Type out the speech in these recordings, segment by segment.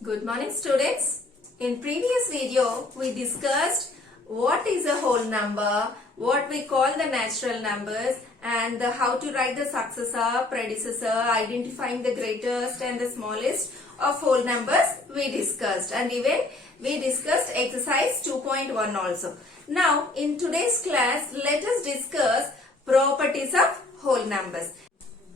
Good morning students. In previous video we discussed what is a whole number, what we call the natural numbers and how to write the successor, predecessor, identifying the greatest and the smallest of whole numbers we discussed, and even we discussed exercise 2.1 also. Now in today's class let us discuss properties of whole numbers.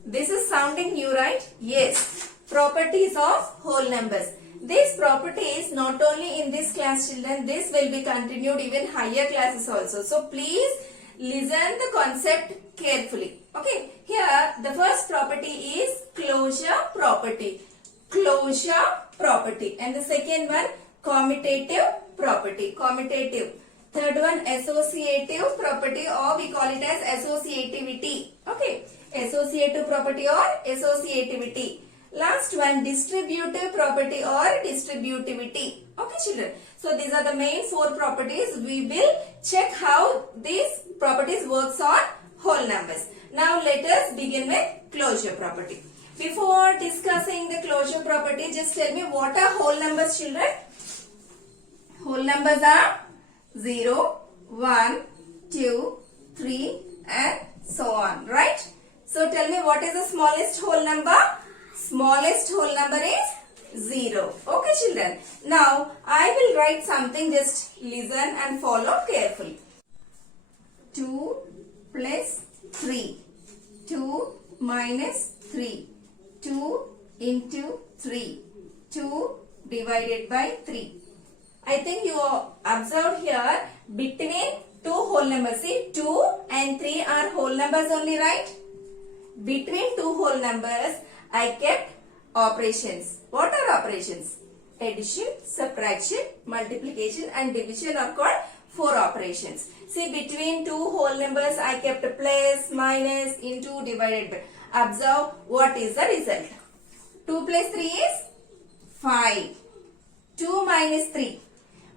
This is sounding new, right? Yes. Properties of whole numbers. These properties not only in this class children, this will be continued even higher classes also. So please listen the concept carefully. Okay. Here the first property is closure property. Closure property. And the second one commutative property. Commutative. Third one associative property, or we call it as associativity. Okay. Associative property or associativity. Last one distributive property or distributivity. Okay children. So these are the main four properties. We will check how these properties works on whole numbers. Now let us begin with closure property. Before discussing the closure property, just tell me what are whole numbers children? Whole numbers are 0, 1, 2, 3 and so on, right? So tell me what is the smallest whole number? Smallest whole number is 0. Okay children. Now I will write something, just listen and follow carefully. 2 plus 3. 2 minus 3. 2 into 3. 2 divided by 3. I think you observed here between two whole numbers. See, 2 and 3 are whole numbers only, right? Between two whole numbers I kept operations. What are operations? Addition, subtraction, multiplication and division are called 4 operations. See, between two whole numbers I kept plus, minus, into, divided by. Observe what is the result. 2 plus 3 is 5. 2 minus 3.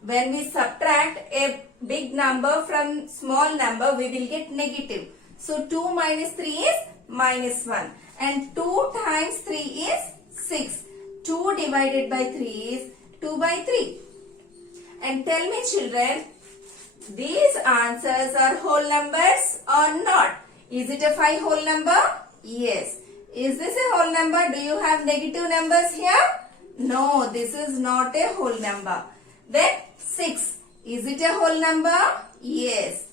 When we subtract a big number from small number, we will get negative. So 2 minus 3 is minus 1. And 2 times 3 is 6. 2 divided by 3 is 2 by 3. And tell me children, these answers are whole numbers or not? Is it a 5 whole number? Yes. Is this a whole number? Do you have negative numbers here? No, this is not a whole number. Then 6. Is it a whole number? Yes.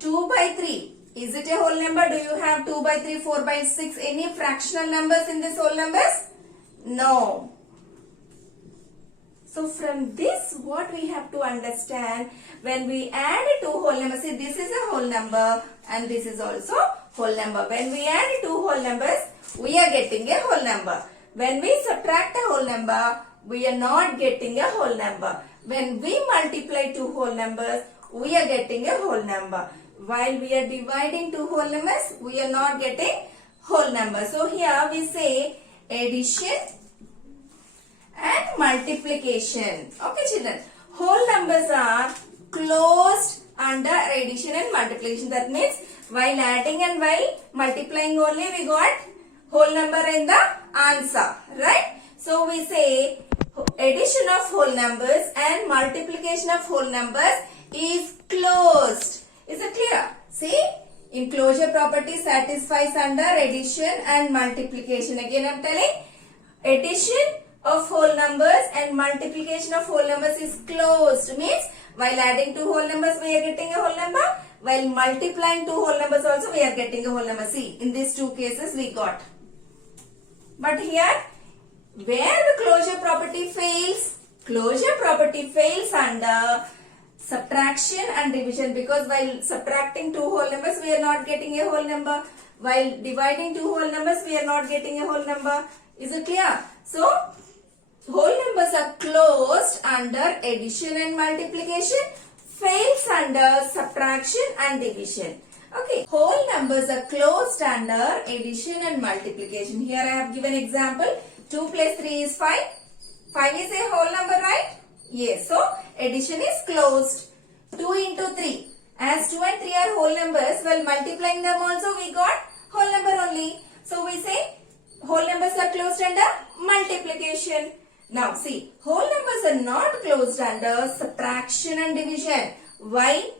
2 by 3. Is it a whole number? Do you have 2 by 3, 4 by 6, any fractional numbers in this whole numbers? No. So from this what we have to understand, when we add two whole numbers, see this is a whole number and this is also whole number. When we add two whole numbers, we are getting a whole number. When we subtract a whole number, we are not getting a whole number. When we multiply two whole numbers, we are getting a whole number. While we are dividing two whole numbers, we are not getting whole number. So here we say addition and multiplication. Okay children. Whole numbers are closed under addition and multiplication. That means while adding and while multiplying only we got whole number in the answer. Right? So we say addition of whole numbers and multiplication of whole numbers is closed. Is it clear? See, in closure property satisfies under addition and multiplication. Again I am telling, addition of whole numbers and multiplication of whole numbers is closed. Means while adding two whole numbers we are getting a whole number. While multiplying two whole numbers also we are getting a whole number. See, in these two cases we got. But here, where the closure property fails? Closure property fails under subtraction and division, because while subtracting two whole numbers we are not getting a whole number. While dividing two whole numbers we are not getting a whole number. Is it clear? So whole numbers are closed under addition and multiplication, fails under subtraction and division. Okay, whole numbers are closed under addition and multiplication. Here I have given example. 2 plus 3 is 5. 5 is a whole number, right? Yes, so addition is closed. 2 into 3. As 2 and 3 are whole numbers, while multiplying them also we got whole number only. So we say whole numbers are closed under multiplication. Now see, whole numbers are not closed under subtraction and division. Why?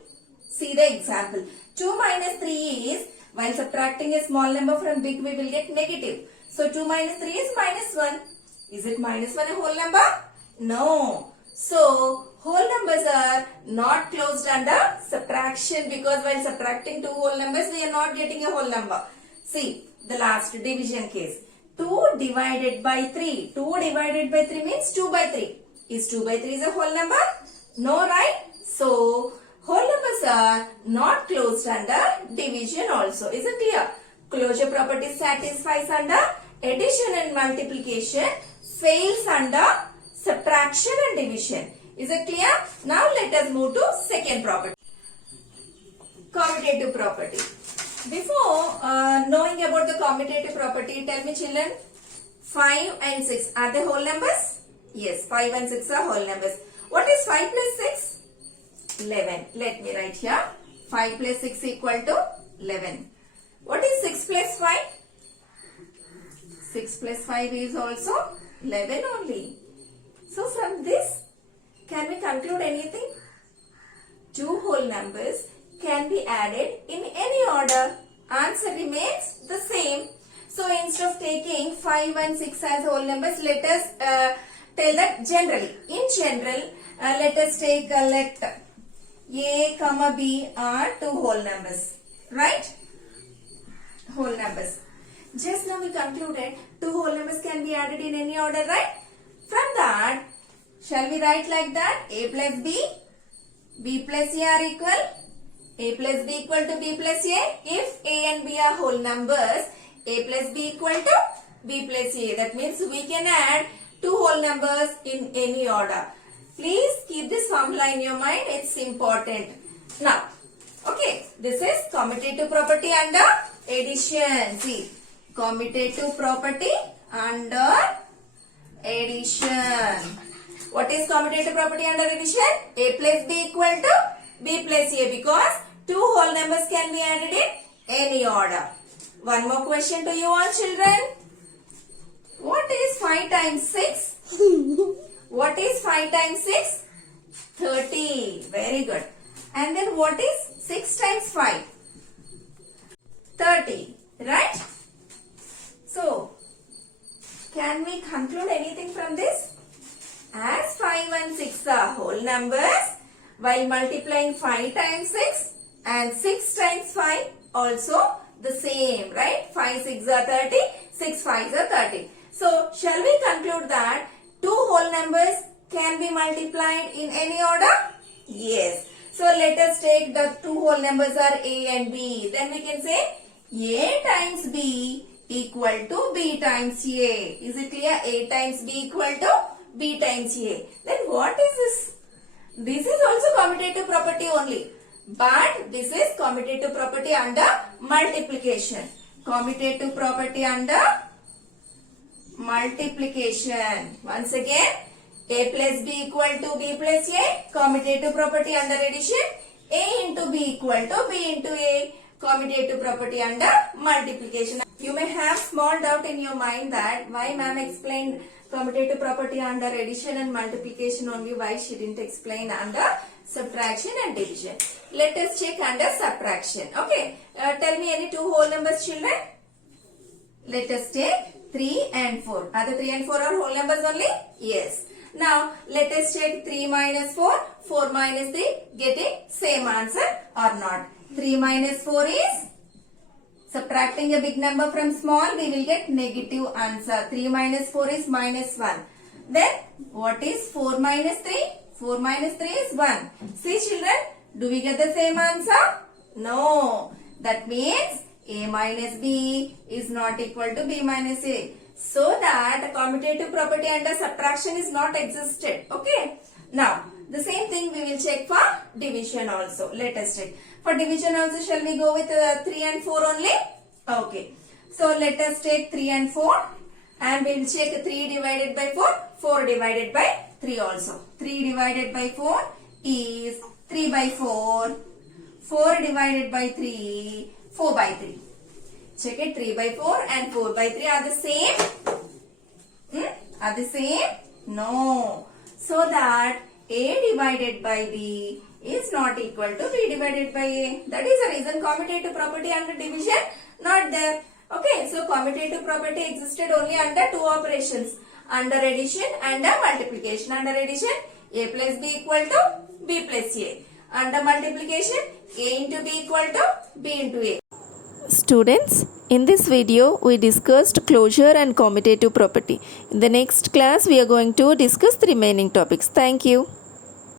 See the example. 2 minus 3 is, while subtracting a small number from big, we will get negative. So 2 minus 3 is minus 1. Is it minus 1 a whole number? No. So whole numbers are not closed under subtraction, because while subtracting two whole numbers, we are not getting a whole number. See the last division case. 2 divided by 3. 2 divided by 3 means 2 by 3. Is 2 by 3 is a whole number? No, right? So whole numbers are not closed under division also. Is it clear? Closure property satisfies under addition and multiplication, fails under subtraction and division. Is it clear? Now let us move to second property. Commutative property. Before knowing about the commutative property, tell me children, 5 and 6, are they whole numbers? Yes, 5 and 6 are whole numbers. What is 5 plus 6? 11. Let me write here. 5 plus 6 equal to 11. What is 6 plus 5? 6 plus 5 is also 11 only. So from this, can we conclude anything? Two whole numbers can be added in any order. Answer remains the same. So instead of taking 5 and 6 as whole numbers, let us tell that generally. In general, let us take let A comma B are two whole numbers. Right? Whole numbers. Just now we concluded two whole numbers can be added in any order, right? From that, shall we write like that? A plus B, B plus A are equal. A plus B equal to B plus A. If A and B are whole numbers, A plus B equal to B plus A. That means we can add two whole numbers in any order. Please keep this formula in your mind. It's important. Now, okay, this is commutative property under addition. See, commutative property under addition. What is commutative property under addition? A plus B equal to B plus A, because two whole numbers can be added in any order. One more question to you all children. What is 5 times 6? What is 5 times 6? 30. Very good. And then what is 6 times 5? 30. Right? So, can we conclude anything from this? As 5 and 6 are whole numbers, while multiplying 5 times 6 and 6 times 5 also the same, right? 5 6 are 30, 6 5 are 30. So, shall we conclude that two whole numbers can be multiplied in any order? Yes. So, let us take the two whole numbers are A and B. Then we can say A times B equal to B times A. Is it clear? A times B equal to B times A. Then what is this? This is also commutative property only. But this is commutative property under multiplication. Commutative property under multiplication. Once again, A plus B equal to B plus A. Commutative property under addition. A into B equal to B into A. Commutative property under multiplication. You may have small doubt in your mind that why ma'am explained commutative property under addition and multiplication only, why she didn't explain under subtraction and division. Let us check under subtraction. Okay. Tell me any two whole numbers children. Let us take 3 and 4. Are the 3 and 4 are whole numbers only? Yes. Now let us check 3 minus 4, 4 minus 3, getting same answer or not. 3 minus 4 is, subtracting a big number from small, we will get negative answer. 3 minus 4 is minus 1. Then what is 4 minus 3? 4 minus 3 is 1. See children, do we get the same answer? No. That means A minus B is not equal to B minus A. So that a commutative property under subtraction is not existed. Okay. Now, the same thing we will check for division also. Let us check. For division also, shall we go with 3 and 4 only? Okay. So, let us take 3 and 4 and we will check 3 divided by 4, 4 divided by 3 also. 3 divided by 4 is 3 by 4, 4 divided by 3, 4 by 3. Check it, 3 by 4 and 4 by 3 are the same. Are the same? No. So that A divided by B is not equal to B divided by A. That is the reason commutative property under division not there. Okay, so commutative property existed only under two operations, under addition and multiplication. Under addition, A plus B equal to B plus A. Under multiplication, A into B equal to B into A. Students, in this video we discussed closure and commutative property. In the next class we are going to discuss the remaining topics. Thank you.